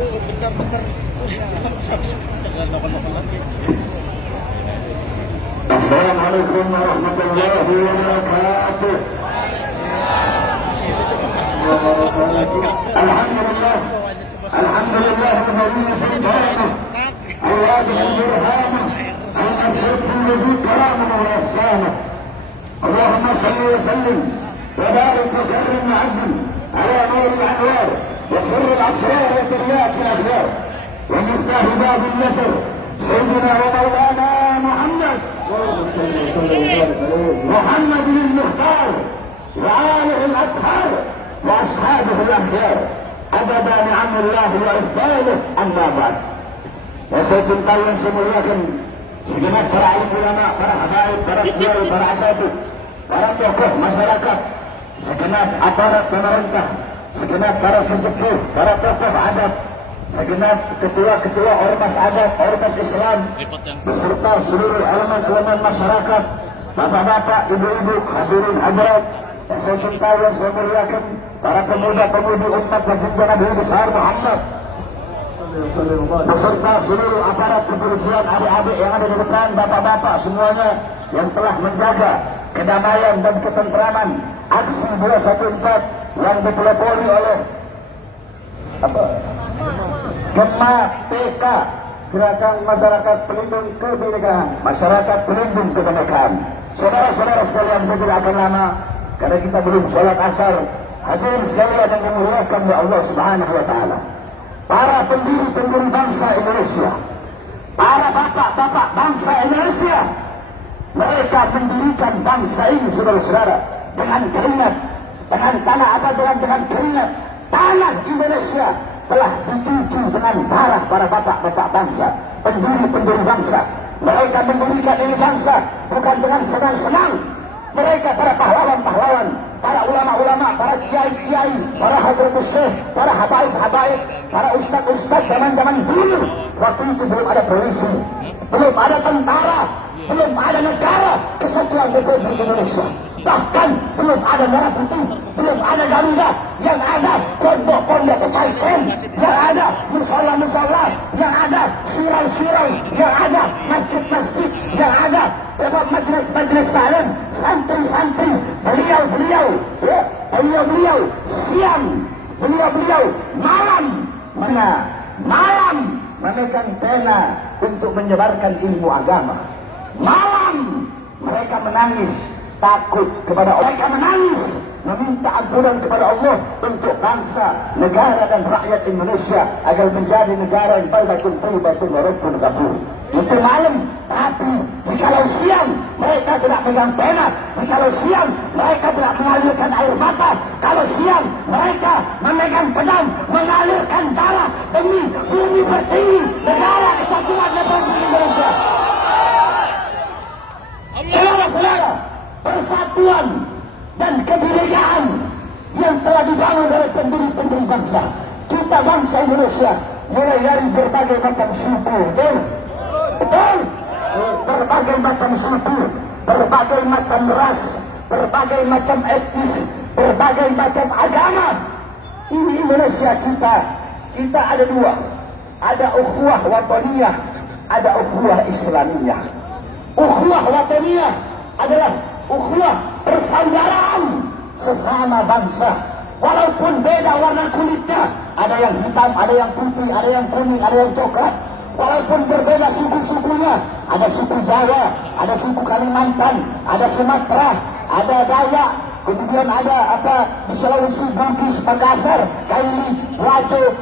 bentar-bentar Assalamualaikum warahmatullahi wabarakatuh. Alhamdulillah, alhamdulillah alladzi subhanahu al-wajib al-burhan al-absir alladhi karama wa ihsana. Allahumma salli wa sallim wa barik wa karrim wa azim ala nur al-anwar wa sirr al-asrar wa tiryaq al-akhyar wa miftah bab al-nasr sayyidina wa maulana محمد المختار وآله الأطهار وأصحابه الأخيار عدد نعم الله وإفضاله أما بعد. Saya cintai yang saya muliakan segenap para alim ulama, para habaib, para kiai, para asatidz, para tokoh masyarakat, segenap aparat pemerintah, segenap para sesepuh, para tokoh adat, segenap ketua-ketua ormas adat, ormas Islam, beserta seluruh elemen-elemen masyarakat, bapak-bapak, ibu-ibu, hadirin hadirat yang saya cintai, yang saya muliakan, para pemuda-pemudi umat baginda Nabi besar Muhammad, beserta seluruh aparat kepolisian, adik-adik yang ada di depan, bapak-bapak semuanya yang telah menjaga kedamaian dan ketentraman aksi 214 yang dipelopori oleh Gema PK, Gerakan Masyarakat Pelindung Kebinekaan, Masyarakat Pelindung Kebinekaan. Saudara-saudara sekalian, saya tidak akan lama karena kita belum sholat asar. Hadirin sekalian yang dimuliakan oleh Allah Subhanahu wa taala. Para pendiri-pendiri bangsa Indonesia, para bapak-bapak bangsa Indonesia, mereka mendirikan bangsa ini, saudara-saudara, dengan keringat, dengan tanah apa dengan keringat. Tanah Indonesia telah dicuci dengan darah para bapak-bapak bangsa, pendiri-pendiri bangsa. Mereka mendirikan ini bangsa bukan dengan senang-senang. Mereka para pahlawan-pahlawan, para ulama-ulama, para kiai-kiai, para hadratus syekh, para habaib-habaib, para ustaz-ustaz zaman-zaman dulu. Waktu itu belum ada polisi, belum ada tentara, belum ada negara kesatuan Republik Indonesia. Bahkan belum ada merah putih, belum ada Garuda, yang ada pondok-pondok pesantren, yang ada musola-musola, yang ada surau-surau, yang ada masjid-masjid, yang ada majelis-majelis taklim, santri-santri, beliau-beliau siang, beliau-beliau malam memegang pena untuk menyebarkan ilmu agama. Malam mereka menangis takut kepada Allah, mereka menangis meminta ampunan kepada Allah untuk bangsa, negara dan rakyat Indonesia agar menjadi negara yang baldatun thayyibatun wa rabbun ghafur. Itu malam. Tapi jikalau siang mereka tidak pegang pena, jikalau siang mereka tidak mengalirkan air mata, kalau siang mereka memegang pedang mengalirkan darah demi bumi pertiwi negara kesatuan Republik Indonesia. Saudara-saudara, persatuan dan kebinekaan yang telah dibangun oleh pendiri-pendiri bangsa kita, bangsa Indonesia, mulai dari berbagai macam suku, betul? Berbagai macam suku, berbagai macam ras, berbagai macam etnis, berbagai macam agama. Ini Indonesia kita ada dua, ada ukhuwah wataniyah, ada ukhuwah islamiyah. Ukhuwah wataniyah adalah ukhuwah persaudaraan sesama bangsa, walaupun beda warna kulitnya, ada yang hitam, ada yang putih, ada yang kuning, ada yang coklat, walaupun berbeda suku-sukunya, ada suku Jawa, ada suku Kalimantan, ada Sumatera, ada Dayak, kemudian ada di Sulawesi, Bugis, Makassar, Kaili, Bajo,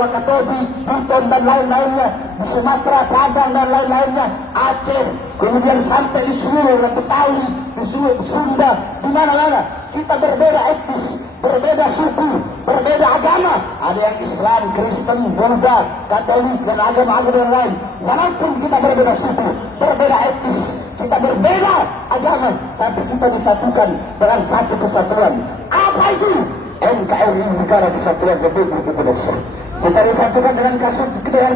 Wakatobi, Buton dan lain-lainnya, di Sumatera, Padang dan lain-lainnya, Aceh, kemudian sampai di seluruh Betawi, di Sunda, di mana-mana. Kita berbeda etnis, berbeda suku, berbeda agama. Ada yang Islam, Kristen, Buddha, Katolik, dan agama-agama yang lain. Walaupun kita berbeda suku, berbeda etnis, kita berbeda agama, tapi kita disatukan dengan satu kesatuan. Apa itu? NKRI, Negara Kesatuan Republik Indonesia. Kita disatukan dengan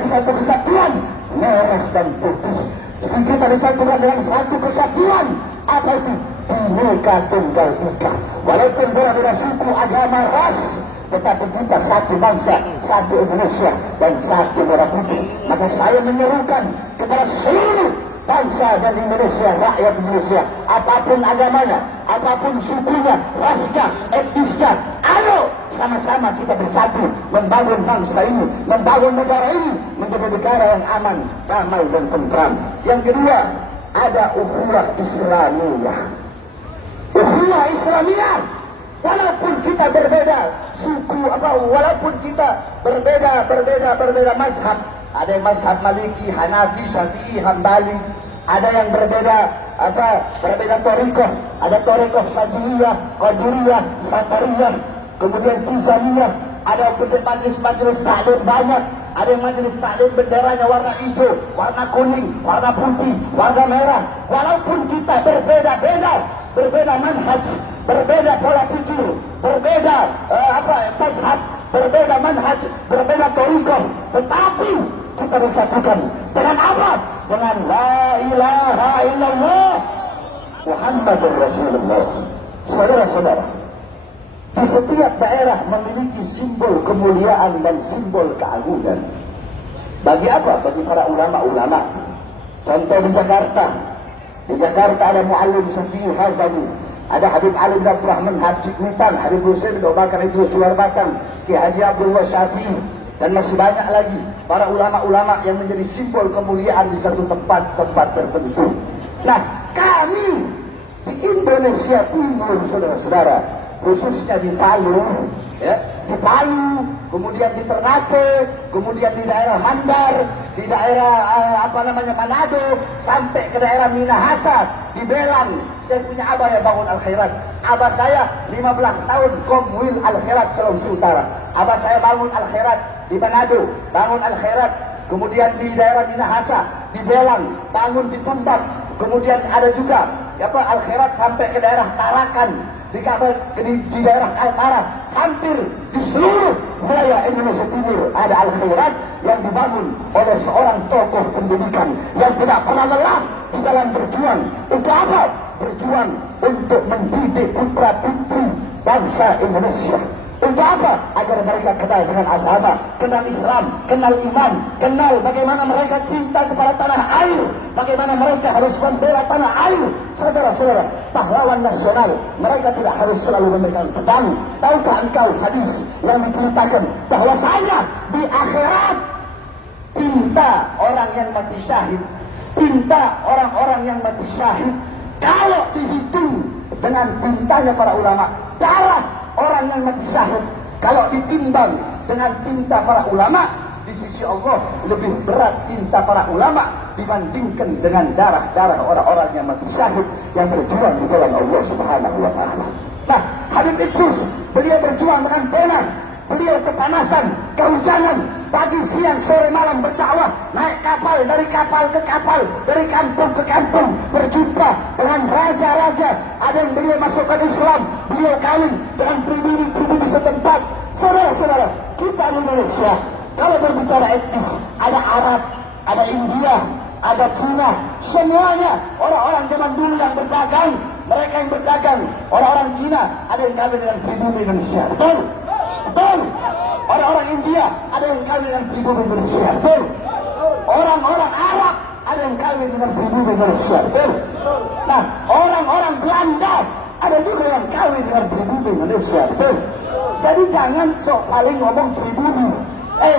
satu kesatuan merah dan putih. Kita disatukan dengan satu kesatuan. Apa itu? Bhinneka Tunggal Ika. Walaupun berbeda suku, agama, ras, tetapi kita satu bangsa, satu Indonesia, dan satu merah putih. Maka saya menyerukan kepada seluruh bangsa dan Indonesia, rakyat Indonesia, apapun agamanya, apapun sukunya, rasnya, etnisnya, ayo sama-sama kita bersatu membangun bangsa ini, membangun negara ini menjadi negara yang aman, damai dan tentram. Yang kedua, ada ukhuwah Islamiyah. Ukhuwah Islamiyah, walaupun kita berbeda suku, walaupun kita berbeda mazhab. Ada yang mazhab Maliki, Hanafi, Syafi'i, Hambali. Ada yang berbeda thariqah. Ada thariqah Sadiliyah, Qadiriyah, Satariyah, kemudian Tizaniyah. Ada majelis-majelis taklim banyak. Ada yang majelis taklim benderanya warna hijau, warna kuning, warna putih, warna merah. Walaupun kita berbeda manhaj, berbeda pola pikir, berbeda mazhab, berbeda manhaj, berbeda thariqah, tetapi kita disatukan dengan apa? Dengan la ilaha illallah Muhammadur Rasulullah. Saudara-saudara, di setiap daerah memiliki simbol kemuliaan dan simbol keagungan. Bagi apa? Bagi para ulama-ulama. Contoh di Jakarta. Di Jakarta ada Muallim Syafi'i Hazani, ada Habib Ali bin Abdul Rahman Haji Kuitan, Habib Hussein bin Abu Bakar Idrus Suwarbatan, Ki Haji Abdullah Syafi'i, dan masih banyak lagi para ulama-ulama yang menjadi simbol kemuliaan di satu tempat tertentu. Nah, kami di Indonesia Timur, saudara-saudara, khususnya di Palu, di Palu, kemudian di Ternate, kemudian di daerah Mandar, di daerah Manado, sampai ke daerah Minahasa, di Belang. Saya punya abah yang bangun Al-Khairat. Abah saya 15 tahun Komwil Al-Khairat Sulawesi Utara. Abah saya bangun Al-Khairat di Manado, bangun Al-Khairat, kemudian di daerah Minahasa, di Belang, bangun di Tumbak, kemudian ada juga Al-Khairat sampai ke daerah Tarakan, di daerah Kaltara. Hampir di seluruh wilayah Indonesia Timur ada Al-Khairat yang dibangun oleh seorang tokoh pendidikan yang tidak pernah lelah di dalam berjuang. Untuk apa? Berjuang untuk mendidik putra putri bangsa Indonesia. Untuk apa? Agar mereka kenal dengan agama, kenal Islam, kenal iman, kenal bagaimana mereka cinta kepada tanah air, bagaimana mereka harus membela tanah air. Saudara-saudara, pahlawan nasional, mereka tidak harus selalu memegang pedang. Tahukah engkau hadis yang diceritakan bahwasanya di akhirat pinta orang yang mati syahid, pinta orang-orang yang mati syahid, kalau dihitung dengan tintanya para ulama, darah orang yang mati syahid kalau ditimbang dengan tinta para ulama, di sisi Allah lebih berat tinta para ulama dibandingkan dengan darah-darah orang-orang yang mati syahid yang berjuang di jalan Allah Subhanahu wa taala. Nah, Habib Idrus, beliau berjuang dengan benar. Beliau kepanasan, kehujanan, pagi, siang, sore, malam berdakwah, naik kapal, dari kapal ke kapal, dari kampung ke kampung, berjumpa dengan raja-raja. Ada yang beliau masukkan Islam, beliau kawin dengan pribumi-pribumi setempat. Saudara-saudara, kita di Indonesia, kalau berbicara etnis, ada Arab, ada India, ada Cina, semuanya orang-orang zaman dulu yang berdagang. Mereka yang berdagang, orang-orang Cina, ada yang kawin dengan pribumi Indonesia. Betul? Betul. Orang-orang India ada yang kawin dengan pribumi Indonesia. Betul. Orang-orang Arab ada yang kawin dengan pribumi Indonesia. Betul. Nah, orang-orang Belanda ada juga yang kawin dengan pribumi Indonesia. Betul. Jadi jangan sok paling ngomong pribumi.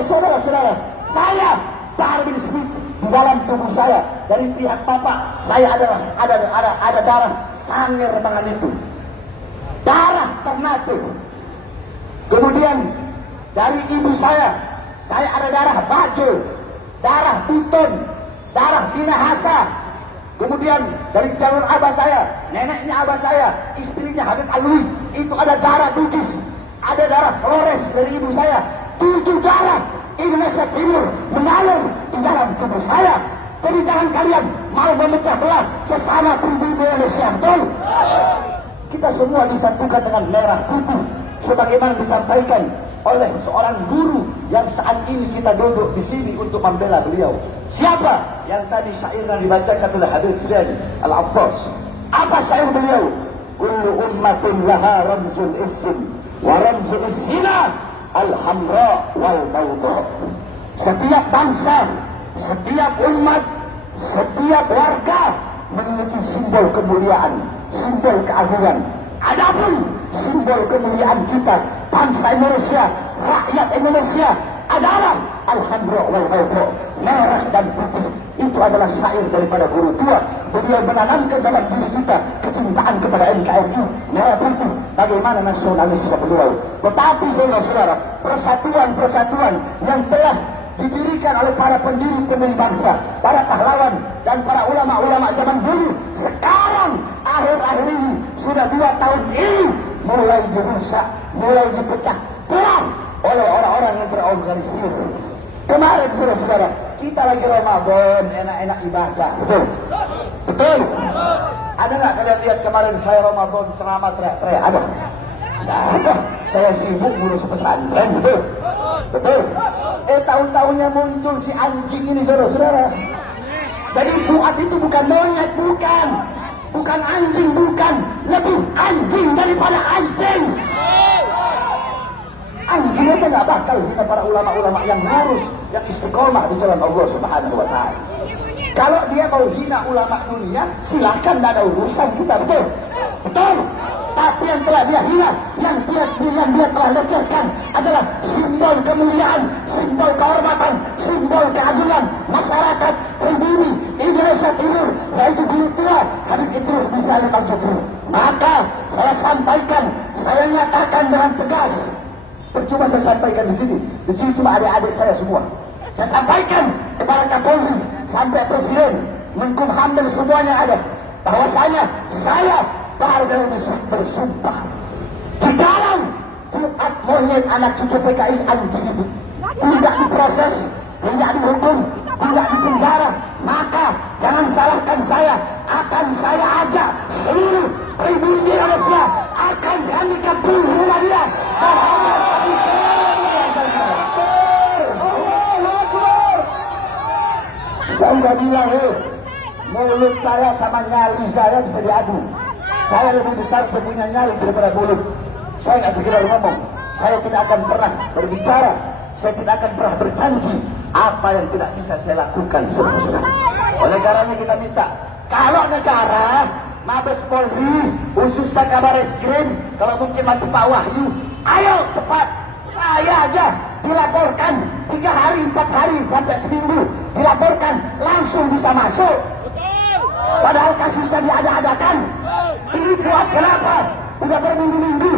Saudara-saudara, saya Bahar bin Smith, di dalam tubuh saya dari pihak bapak saya ada darah Sangir tangan itu, darah Ternate. Kemudian dari ibu saya ada darah Bajo, darah Buton, darah Minahasa. Kemudian dari jalur abah saya, neneknya abah saya, istrinya Habib Alwi, itu ada darah Bugis, ada darah Flores dari ibu saya. 7 darah Indonesia Timur mengalir di dalam tubuh saya. Jadi jangan kalian mau memecah belah sesama pribumi Indonesia. Betul? Kita semua disatukan dengan merah putih, sebagaimana disampaikan oleh seorang guru yang saat ini kita duduk di sini untuk membela beliau. Siapa? Yang tadi syairnya dibacakan oleh Habib Zain Al-Abbas. Apa syair beliau? Kullu ummatin laha ramzul ism waramzu zina al-hamra wal bawda. Setiap bangsa, setiap umat, setiap warga memiliki simbol kemuliaan, simbol keagungan. Adapun simbol kemuliaan kita, bangsa Indonesia, rakyat Indonesia adalah al-hamra wal bawda, merah dan putih. Itu adalah syair daripada guru tua. Beliau menanamkan dalam diri kita kecintaan kepada NKRI, merah putih, bagaimana nasionalisme beliau. Tetapi saudara-saudara, persatuan-persatuan yang telah didirikan oleh para pendiri bangsa, para pahlawan dan para ulama-ulama zaman dulu, sekarang akhir-akhir ini sudah 2 tahun ini mulai dirusak, mulai dipecah belah oleh orang-orang yang terorganisir. Kemarin saudara-saudara, kita lagi Ramadan, enak-enak ibadah, betul? Betul? Ada nggak kalian lihat kemarin saya Ramadan ceramah teriak-teriak? Ada? Tidak ada. Saya sibuk ngurus pesantren, betul? Betul? Tahun-tahunnya muncul si anjing ini saudara-saudara. Jadi Fuad itu bukan monyet, bukan. Bukan anjing, bukan. Lebih anjing daripada anjing. Anjing itu nggak bakal hina para ulama-ulama yang lurus, yang istiqomah di jalan Allah Subhanahu wa Ta'ala. Kalau dia mau hina ulama dunia, silakan, tidak ada urusan kita, betul? Betul. Tapi yang telah dia hina, yang dia telah lecehkan adalah simbol kemuliaan, simbol kehormatan, simbol keagungan masyarakat pribumi Indonesia Timur, yaitu dulu tua Habib Idrus bin Salim Al-Jufri. Maka saya sampaikan, saya nyatakan dengan tegas. Percuma saya sampaikan di sini cuma adik-adik saya semua. Saya sampaikan kepada Kapolri sampai Presiden, Menkumham dan semuanya ada, bahwasanya saya baru bersumpah jikalau Fuad monyet anak cucu PKI anjing itu tidak diproses, tidak dihukum, tidak dipenjara, maka jangan salahkan saya. Akan saya ajak seluruh pribumi Indonesia, akan kami kepung rumah dia. Saya udah bilang, mulut saya sama nyali saya bisa diadu. Saya lebih besar punya nyali daripada mulut. Saya nggak sekedar ngomong, saya tidak akan pernah berbicara, saya tidak akan pernah berjanji apa yang tidak bisa saya lakukan, saudara-saudara. Oleh karenanya kita minta, kalau negara, Mabes Polri, khususnya Kabar Eskrim, kalau mungkin masih Pak Wahyu, ayo cepat, saya aja dilaporkan 3 hari, 4 hari sampai seminggu, dilaporkan langsung bisa masuk. Padahal kasusnya diada-adakan. Ini Fuad kenapa? Udah berminggu-minggu.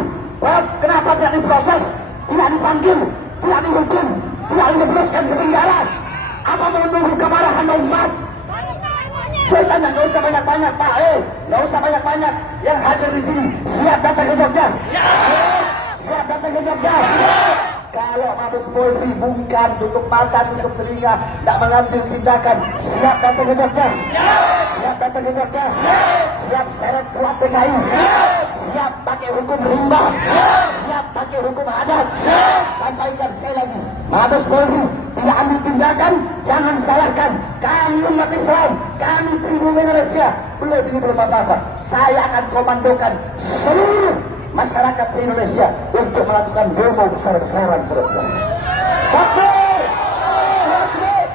Kenapa tidak diproses? Tidak dipanggil, tidak dihukum, tidak dijebloskan ke penjara? Apa mau nunggu kemarahan umat? Saya tanya, nggak usah banyak-banyak Pak, nggak usah banyak-banyak. Yang hadir di sini siap datang ke Jogja? Siap datang ke Jogja? Kalau Mabes Polri bungkam, tutup mata, tutup telinga, tidak mengambil tindakan, siap datang ke Jogja? Siap datang ke Jogja? Siap seret surat PKI? Siap pakai hukum rimba? Siap pakai hukum adat? Sampaikan sekali lagi, Mabes Polri tidak ambil tindakan, jangan salahkan kami umat Islam, kami pribumi Indonesia. Belum apa-apa, saya akan komandokan seluruh masyarakat di Indonesia untuk melakukan demo besar-besaran, saudara-saudara. Takbir!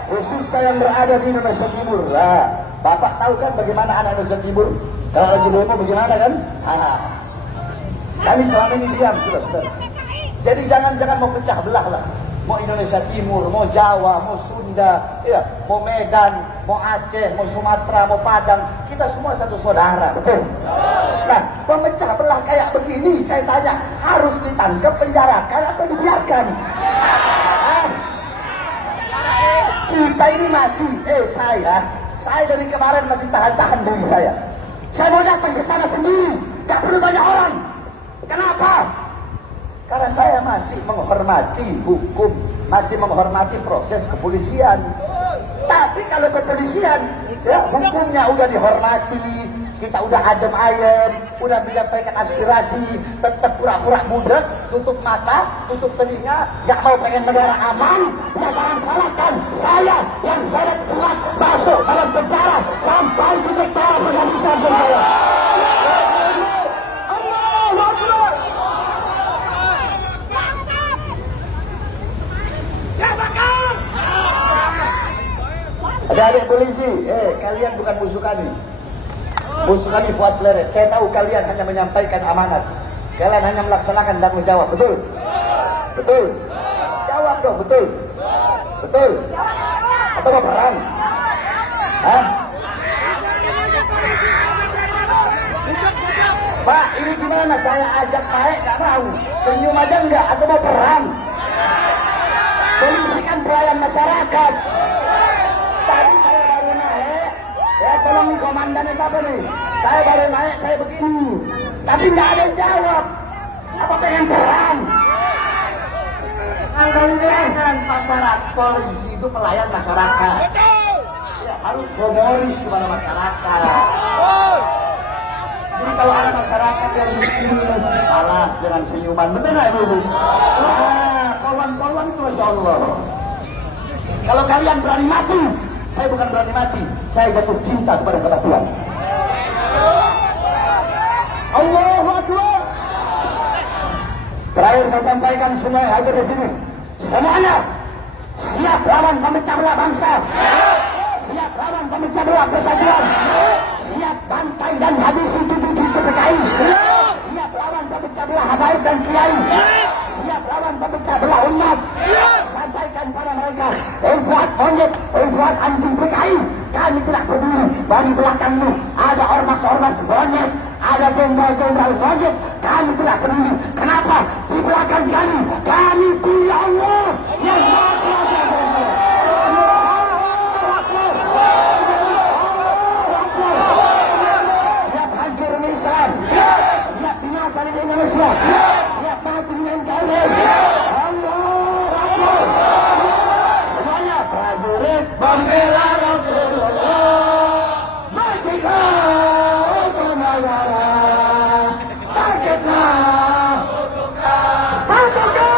Khususnya yang berada di Indonesia Timur. Nah, Bapak tahu kan bagaimana anak Indonesia Timur kalau lagi demo bagaimana kan? Kami selama ini diam, saudara-saudara. Jadi jangan mau pecah belah lah. Mau Indonesia Timur, mau Jawa, mau Sunda, ya, mau Medan, mau Aceh, mau Sumatera, mau Padang, kita semua satu saudara, betul? Nah, pemecah belah kayak begini, saya tanya, harus ditangkap, penjarakan atau dibiarkan? Kita ini masih, saya dari kemarin masih tahan-tahan diri saya. Saya mau datang ke sana sendiri, gak perlu banyak orang. Kenapa? Karena saya masih menghormati hukum, masih menghormati proses kepolisian. Tapi kalau kepolisian, ya, hukumnya udah dihormati, kita udah adem ayem, udah menyampaikan aspirasi, tetap pura-pura budek, tutup mata, tutup telinga, gak mau pengen negara aman, ya jangan salahkan saya yang saya telah masuk dalam penjara sampai titik darah penghabisan saya. Adik-adik polisi, kalian bukan musuh kami. Musuh kami Fuad Kleret. Saya tahu kalian hanya menyampaikan amanat. Kalian hanya melaksanakan tanggung jawab, betul? Betul? Jawab dong, betul? Betul? Atau mau perang? Hah? Pak, ini gimana? Saya ajak naik, gak mau. Senyum aja enggak, atau mau perang? Polisi kan pelayan masyarakat. Tadi saya baru naik. Ya tolong nih komandannya siapa nih? Saya baru naik, saya begini. Tapi nggak ada yang jawab. Apa pengen perang? Kan masyarakat, polisi itu pelayan masyarakat. Ya, harus humoris kepada masyarakat. Jadi kalau ada masyarakat yang disini balas dengan senyuman, bener nggak ibu? Wah, kawan-kawan itu masya Allah. Kalau kalian berani mati, saya bukan berani mati, saya jatuh cinta kepada kata Tuhan. Allahu Akbar. Terakhir saya sampaikan semua yang hadir di sini, semuanya siap lawan pemecah belah bangsa, siap lawan pemecah belah persatuan, siap bantai dan habisi cucu-cucu PKI, siap lawan pemecah belah habaib dan kiai, siap lawan pemecah belah umat. Sampaikan pada mereka, Fuad monyet, Fuad anjing PKI, kami tidak peduli. Dari belakangmu ada ormas-ormas monyet, ada jenderal-jenderal monyet, kami tidak peduli. Kenapa? Di belakang kami punya Allah yang Maha Kuasa. Siap hancur Islam, siap binasa di Indonesia, siap mati dengan kalian. Semuanya prajurit membela Rasulullah, merdeka untuk negara, bangkitlah untuk negara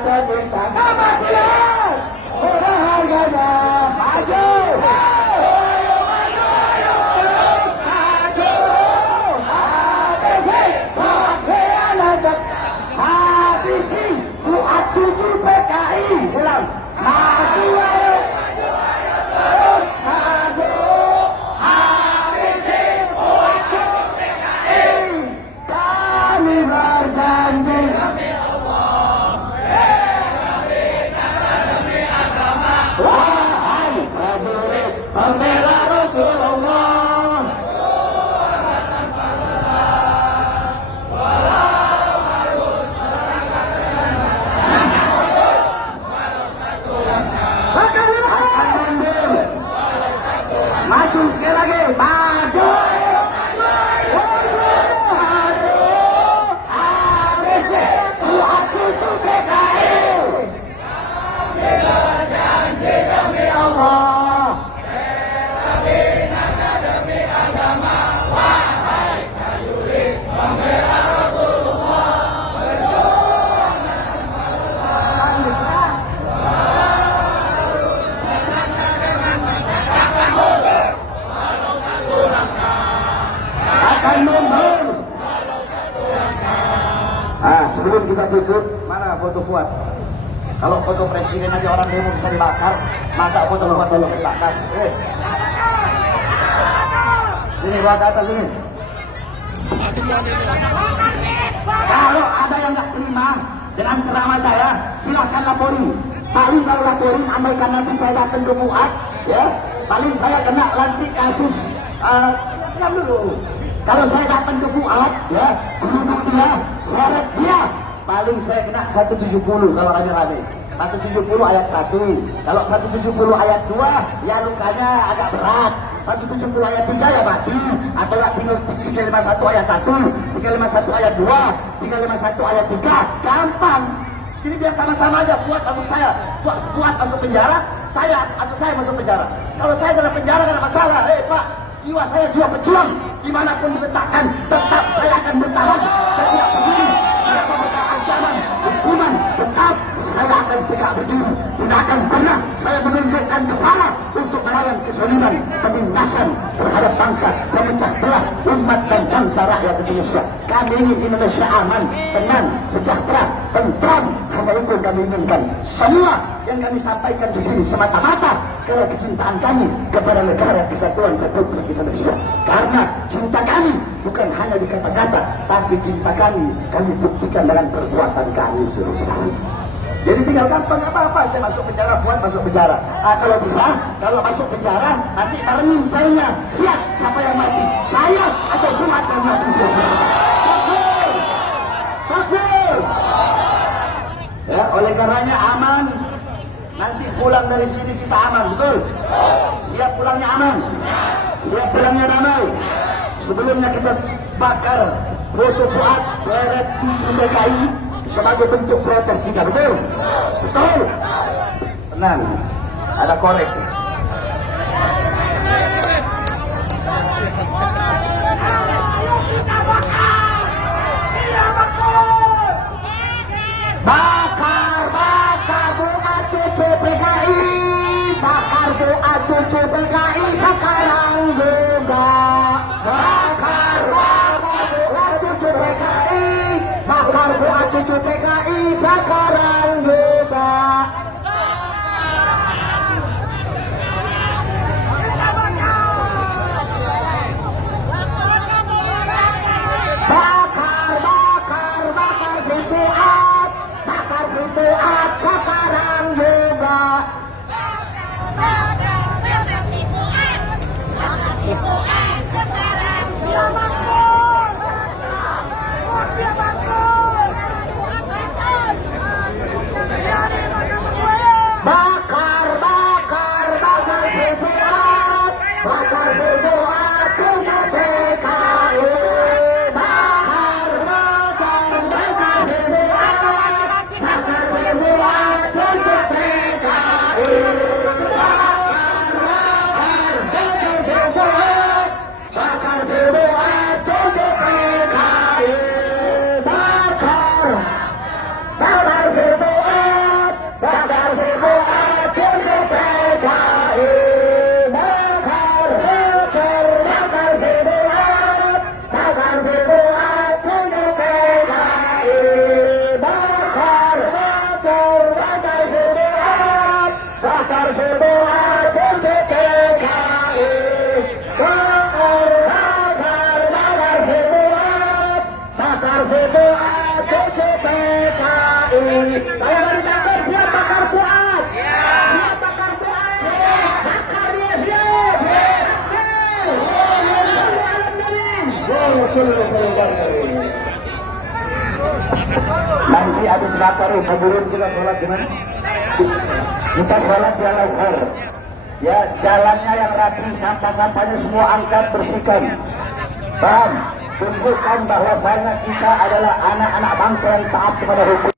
tercinta, kematian berharganya, maju, habisi Fuad cucu PKI, ulang, maju ayo, terus maju, habisi Fuad cucu PKI, kami berjanji. Wahai prajurit pembela Rasulullah, maju sekali lagi, maju, ABC Fuad cucu PKI. Demi Allah, demi nasa, demi agama, wahai prajurit pembela Rasulullah, berjuang akan mundur. Sebelum kita tutup, mana foto Fuad? Kalau foto presiden aja orang demo bisa dibakar, masa foto Fuad bisa dibakar? Sini, bawa ke atas sini. Kalau ada yang nggak terima dengan ceramah saya, silahkan lapori. Paling kalau laporin, andaikan nanti saya datang ke Fuad, ya, paling saya kena nanti kasus. Diam dulu. Kalau saya datang ke Fuad, ya, duduk dia, seret dia, paling saya kena 170 kalau rame-rame. 170 ayat 1. Kalau 170 ayat 2, ya lukanya agak berat. 170 ayat 3 ya mati. Atau 351 ayat 1, 351 ayat 2, 351 ayat 3. Gampang. Jadi dia sama-sama aja, Fuad masuk saya, Fuad masuk penjara, saya atau saya masuk penjara. Kalau saya dalam penjara gak ada masalah. Pak, jiwa saya jiwa pejuang, dimanapun diletakkan, tetap saya akan bertahan. Setiap begini, siapa besar ancaman, hukuman, tetap saya akan akan tegak berdiri. Tidak akan pernah saya menundukkan kepala untuk melawan kezaliman, penindasan terhadap bangsa, memecah belah umat dan bangsa rakyat Indonesia. Kami ingin Indonesia aman, tenang, sejahtera, tentram. Hanya itu yang kami inginkan. Semua yang kami sampaikan di sini semata-mata karena kecintaan kami kepada negara kesatuan Republik Indonesia. Karena cinta kami bukan hanya di kata-kata, tapi cinta kami buktikan dalam perbuatan kami saudara-saudara. Jadi tinggal gampang apa-apa, saya masuk penjara, Fuad masuk penjara. Kalau bisa, kalau masuk penjara, nanti barengin saya. Lihat siapa yang mati, saya atau Fuad yang mati. Takbir. Ya, oleh karenanya aman. Nanti pulang dari sini kita aman, betul? Siap pulangnya aman, siap pulangnya damai. Sebelumnya kita bakar foto Fuad beret PKI sebagai bentuk protes kita, betul? Betul? Tenang, ada korek. Bakar Fuad PKI, bakar Fuad PKI sekarang juga. Bakar Fuad PKI, bakar Fuad PKI sekarang juga. Fuad sekarang juga. Nanti habis bakar kuburan kita sholat gimana? Kita sholat di Al-Azhar. Ya, jalannya yang rapi, sampah-sampahnya semua angkat, bersihkan. Paham? Tunjukkan bahwasanya kita adalah anak-anak bangsa yang taat kepada hukum.